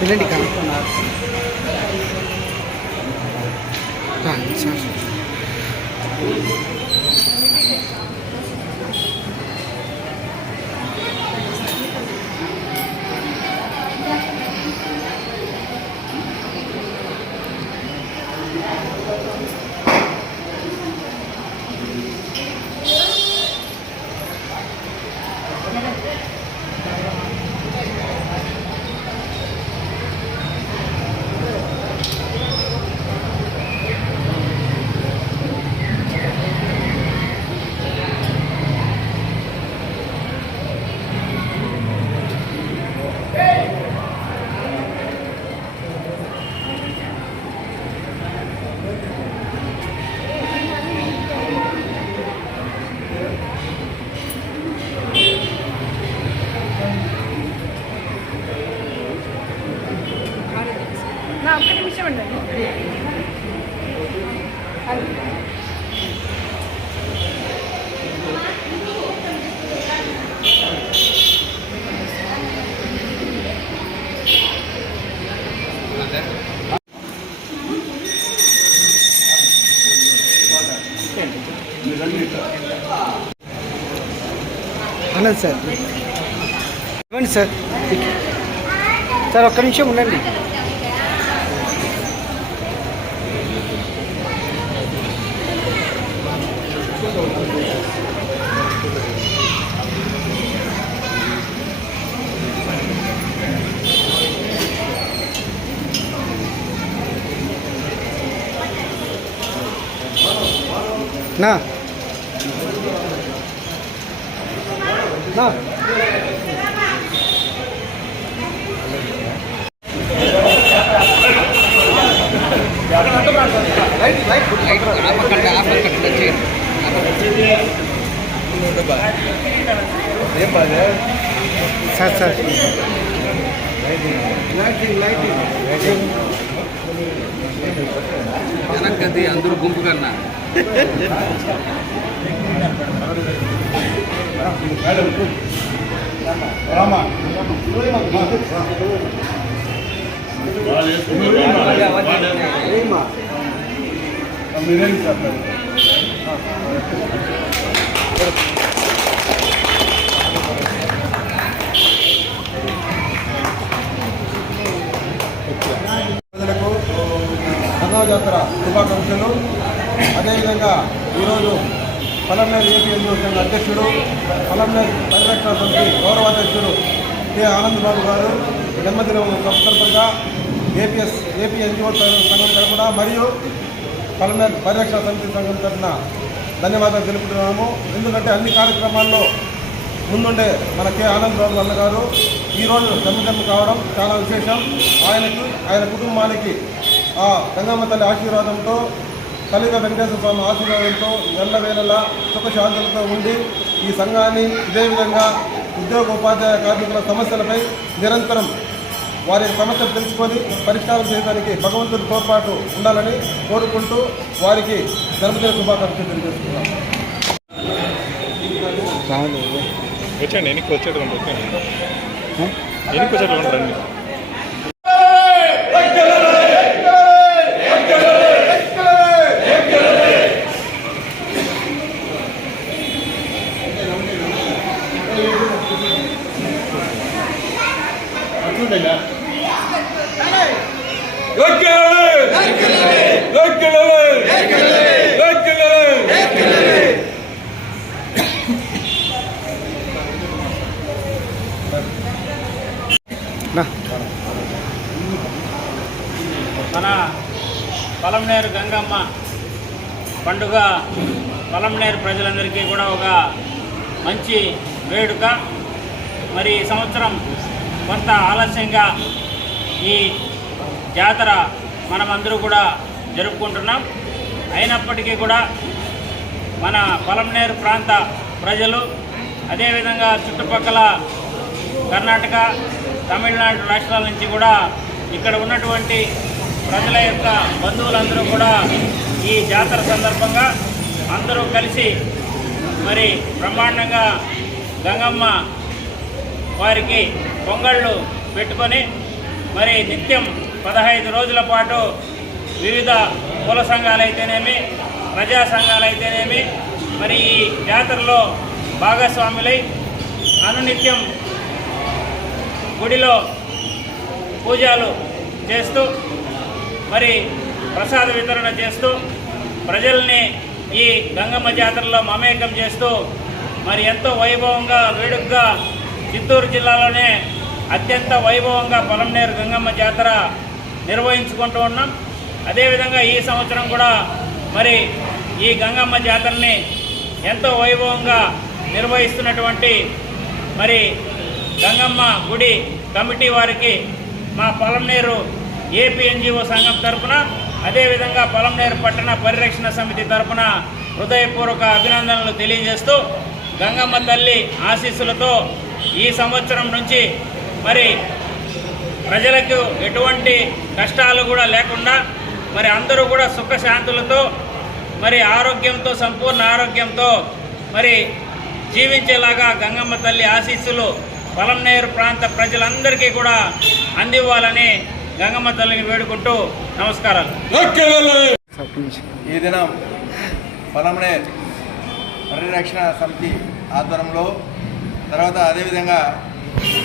వెళ్ళండి కా ఒక్క నిమిషం ఉండండి. అన్నది సార్ ఇవ్వండి సార్. సార్ ఒక్క నిమిషం ఉండండి. నా నా సార్ సార్ వెనక్కది అందరూ గుంపు కన్నా ప్రజలకు గంగా జాతర శుభాకాంక్షలు. అదేవిధంగా ఈరోజు పలంనేరు ఏపీ ఎన్జిఓ సంఘ అధ్యక్షుడు, పలంనేరు పరిరక్షణ సమితి గౌరవాధ్యక్షుడు కె ఆనందబాబు గారు జన్మదినం సందర్భంగా ఏపీ ఎన్జిఓ సంఘం తరఫున మరియు పలంనేరు పరిరక్షణ సమితి సంఘం తరఫున ధన్యవాదాలు తెలుపుతున్నాము. ఎందుకంటే అన్ని కార్యక్రమాల్లో ముందుండే మన కె ఆనందబాబు అన్న గారు ఈరోజు జన్మదినం కావడం చాలా విశేషం. ఆయన కుటుంబానికి ఆ గంగమ్మ తల్లి ఆశీర్వాదంతో, కలిగ వెంకటేశ్వర స్వామి ఆశీర్వాదంతో ఎల్లవేళలా సుఖశాంతులతో ఉండి ఈ సంఘాన్ని ఇదే విధంగా ఉద్యోగ ఉపాధ్యాయ కార్మికుల సమస్యలపై నిరంతరం వారి సమస్యలు తెలుసుకొని పరిష్కారం చేయడానికి భగవంతుడి తోడ్పాటు ఉండాలని కోరుకుంటూ వారికి జన్మదిన శుభాకాంక్షలు తెలియజేస్తున్నాం. వచ్చండి ఎనికి వచ్చేటువంటి ఎనికి వచ్చేటువంటి రండి. మన పలంనేరు గంగమ్మ పండుగ పలంనేరు ప్రజలందరికీ కూడా ఒక మంచి వేడుక. మరి ఈ సంవత్సరం కొంత ఆలస్యంగా ఈ జాతర మనమందరూ కూడా జరుపుకుంటున్నాం. అయినప్పటికీ కూడా మన పలంనేరు ప్రాంత ప్రజలు, అదేవిధంగా చుట్టుపక్కల కర్ణాటక, తమిళనాడు రాష్ట్రాల నుంచి కూడా ఇక్కడ ఉన్నటువంటి ప్రజల యొక్క బంధువులందరూ కూడా ఈ జాతర సందర్భంగా అందరూ కలిసి మరి బ్రహ్మాండంగా గంగమ్మ వారికి పొంగళ్ళు పెట్టుకొని మరి నిత్యం 15 రోజుల పాటు వివిధ కుల సంఘాలైతేనేమి, ప్రజా సంఘాలైతేనేమి మరి ఈ జాతరలో భాగస్వాములై అనునిత్యం గుడిలో పూజలు చేస్తూ మరి ప్రసాద వితరణ చేస్తూ ప్రజల్ని ఈ గంగమ్మ జాతరలో మమేకం చేస్తూ మరి ఎంతో వైభవంగా వేడుకగా చిత్తూరు జిల్లాలోనే అత్యంత వైభవంగా పలంనేరు గంగమ్మ జాతర నిర్వహించుకుంటూ ఉన్నాం. అదేవిధంగా ఈ సంవత్సరం కూడా మరి ఈ గంగమ్మ జాతరని ఎంతో వైభవంగా నిర్వహిస్తున్నటువంటి మరి గంగమ్మ గుడి కమిటీ వారికి మా పలంనేరు ఏపీ ఎన్జిఓ సంఘం తరఫున, అదేవిధంగా పలంనేరు పట్టణ పరిరక్షణ సమితి తరఫున హృదయపూర్వక అభినందనలు తెలియజేస్తూ గంగమ్మ తల్లి ఆశీస్సులతో ఈ సంవత్సరం నుంచి మరి ప్రజలకు ఎటువంటి కష్టాలు కూడా లేకుండా మరి అందరూ కూడా సుఖశాంతులతో మరి ఆరోగ్యంతో, సంపూర్ణ ఆరోగ్యంతో మరి జీవించేలాగా గంగమ్మ తల్లి ఆశీస్సులు పలంనేరు ప్రాంత ప్రజలందరికీ కూడా అందివ్వాలని గంగమ్మ తల్లిని వేడుకుంటూ నమస్కారాలు. ఈ దినం పలంనేరు పరిరక్షణ సమితి ఆధ్వర్యంలో, తర్వాత అదేవిధంగా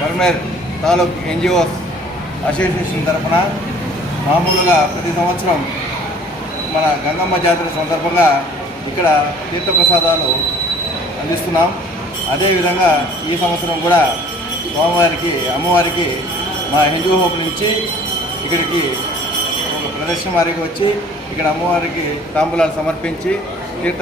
పలంనేరు తాలూకు ఎన్జిఓస్ అసోసియేషన్ తరఫున మామూలుగా ప్రతి సంవత్సరం మన గంగమ్మ జాతర సందర్భంగా ఇక్కడ తీర్థప్రసాదాలు అందిస్తున్నాం. అదేవిధంగా ఈ సంవత్సరం కూడా స్వామివారికి, అమ్మవారికి మా హిందూ హోప్ నుంచి ఇక్కడికి ఒక ప్రదర్శన వారికి వచ్చి ఇక్కడ అమ్మవారికి తాంబూలాలు సమర్పించి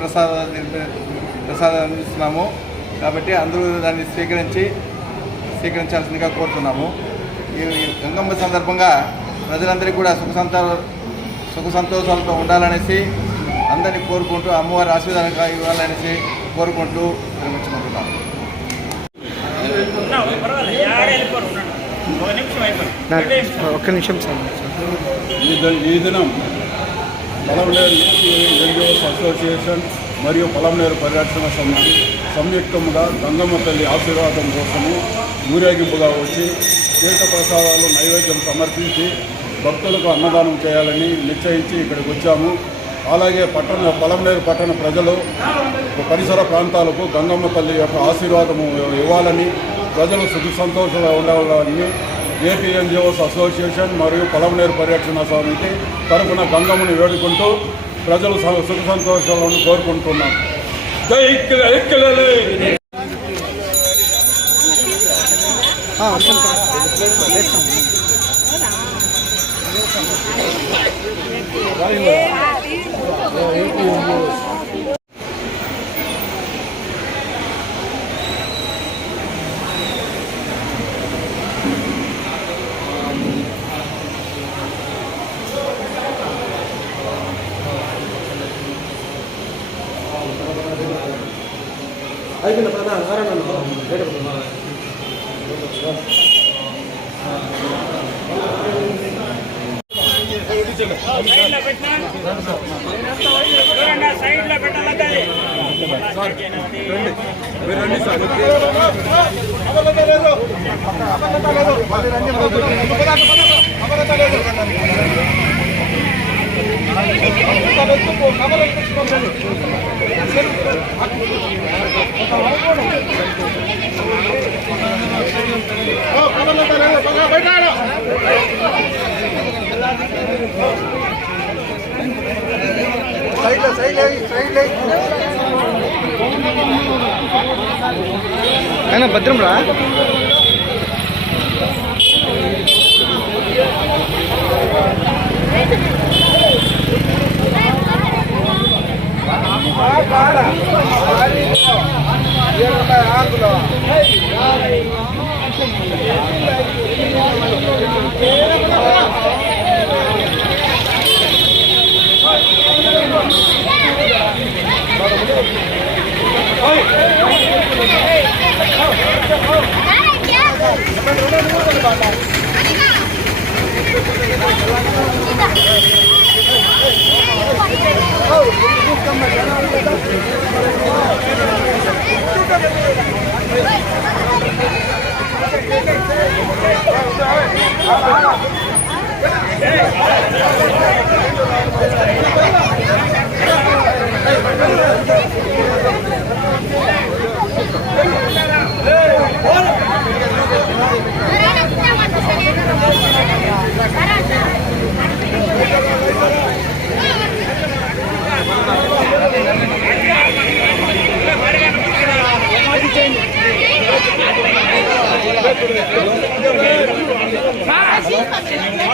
ప్రసాదాలు అందిస్తున్నాము. కాబట్టి అందరూ దాన్ని స్వీకరించాల్సిందిగా కోరుతున్నాము. ఈ గంగమ్మ సందర్భంగా ప్రజలందరికీ కూడా సుఖ సంతోషాలతో ఉండాలనేసి అందరినీ కోరుకుంటూ అమ్మవారి ఆశీర్వాదంగా ఇవ్వాలనేసి కోరుకుంటూ విరమించుకుంటున్నాము. ఒక్క నిమిషం సార్. ఈ దినం పలమనేరు ఎన్జిఓస్ అసోసియేషన్ మరియు పలమనేరు పరిరక్షణ సమితి సంయుక్తంగా గంగమ్మ తల్లి ఆశీర్వాదం కోసము ఊరేగింపుగా వచ్చి తీర్థప్రసాదాలు నైవేద్యం సమర్పించి భక్తులకు అన్నదానం చేయాలని నిశ్చయించి ఇక్కడికి వచ్చాము. అలాగే పలమనేరు పట్టణ ప్రజలు పరిసర ప్రాంతాలకు గంగమ్మ తల్లి యొక్క ఆశీర్వాదము ఇవ్వాలని, ప్రజలు సుఖ సంతోషంగా ఉండాలని ఏపీ ఎన్జిఓస్ అసోసియేషన్ మరియు పలమనేరు పరిరక్షణ సమితి తరఫున గంగమ్మని వేడుకుంటూ ప్రజలు సుఖ సంతోషాలను కోరుకుంటున్నాం. జై ఎక్కలే. అయిపోయిన ప్రధాన సైడ్లో పెట్టాలి. రండి సార్. అయినా భద్రం రా. Hey!